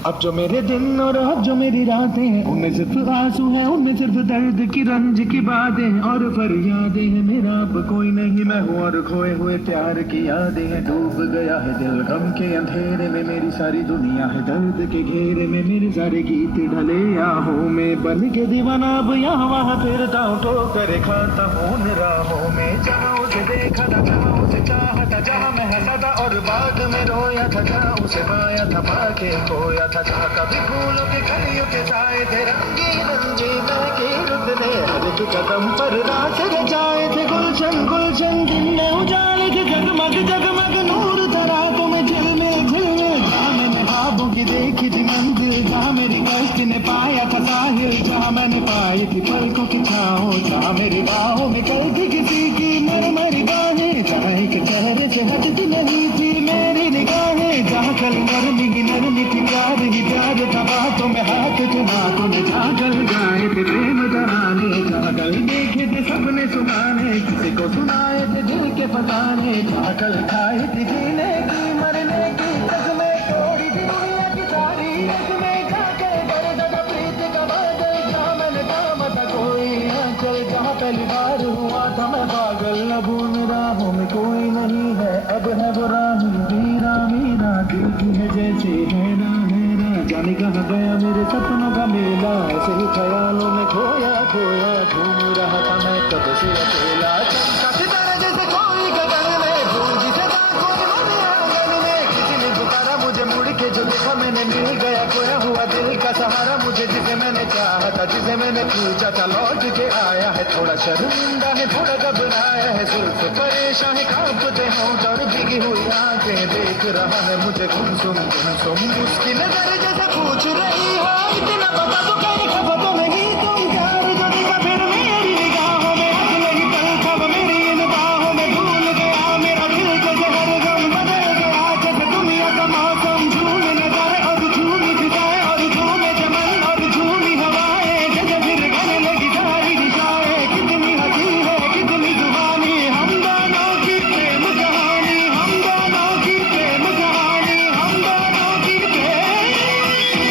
अब जो मेरे दिन और अब जो मेरी रातें हैं, उनमें सिर्फ आंसू हैं, उनमें सिर्फ दर्द की रंज की बातें हैं और फरियादें हैं। मेरा अब कोई नहीं मैं हूँ और खोए हुए प्यार की यादें हैं। डूब गया है दिल गम के अंधेरे में, मेरी सारी दुनिया है दर्द के घेरे में। मेरे सारे गीत ढले आहों में, बन के दीवाना अब यहाँ वहाँ फिरता हूँ, ठोकर खाता हूँ उन राहों में। जहाँ उसे देखा था, जहाँ उसे चाहा था, जहाँ मैं हंसा था और बाद में रोया था, जहाँ उसे पाया था पाके खोया था, जहाँ कभी फूलों के कलियों के साए थे, रंगीन रंगीन महके रुत ने हर एक कदम पर रात रचाए थे। गुलशन गुलशन दिन में उजाले थे, जगमग जगमग नूर था रातों में, झिलमिल झिलमिल। जहाँ मैंने ख्वाबों की देखी थी मंजिल, जहाँ मेरी कश्ती ने पाया था साहिल, जहाँ मैंने पाई थी पलकों की छाँव, जहाँ मेरी बाहों में कल थी किसी की मरमरी बाहें, जहाँ एक चेहरे से हटती नहीं थी मेरी निगाहें, जहाँ कल नरमी ही नरमी थी, प्यार ही प्यार था, बातों में हाथ थे, बातों में जागल गाए थे प्रेम तराने, जहाँ कल देखे थे सपने सुनाने, किसी को सुनाए थे दिल के फसाने, जहाँ कल खाई थी जीने की मरने की कसमें, तोड़ी थी दुनिया की सारी रस्में, जाके कर दगा प्रीत का बादल, जहाँ मैंने थामा था कोई आंचल, जहाँ पहली बार हुआ था मैं पागल। अब उन राहों में कोई नहीं है, अब है वो राह मीरा मीरा, दिल की है जैसे हैरा हैरा, जाने कहाँ गया मेरे सपनों का मेला, ऐसे ही ख्यालों में खोया खोया घूम रहा था मैं कब से अकेला। चमका सितारा जैसे कोई गगन में, गूंज से था कोई मन आंगन में, किसी ने पुकारा मुझे मुड़ के जो देखा मैंने, मिल गया खोया हुआ दिल का सहारा मुझे, जिसे मैंने चाहा था, जिसे मैंने पूछा था, लौट के आया है। थोड़ा शर्मिंदा है, थोड़ा घबराया है, जुल्फ परेशान है, कांपते हों और भीगी हुई आंखें, देख रहा है मुझे गुमसुम गुमसुम, उसकी नजर जैसे पूछ रही है इतना बता दो कहीं खबर तो नहीं तुम, प्यार जो दिखा फिर मेरी निगाहों में, अब नहीं पल कब मेरी इन बाहों में, भूल गया मेरा दिल जैसे हर गम बदल गया, जैसे दुनिया का मौसम झूम नजर और झूमी फिजाएं और झूमे चमन और झूमी हवाएं, जैसे फिर गाने लगी सारी दिशाएं, कितनी हंसी है कितनी जुबानी, हम दोनों की प्रेम कहानी, हम दोनों की प्रेम कहानी, हम दोनों की प्रेम कहानी।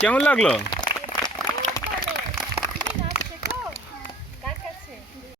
কেমন লাগলো?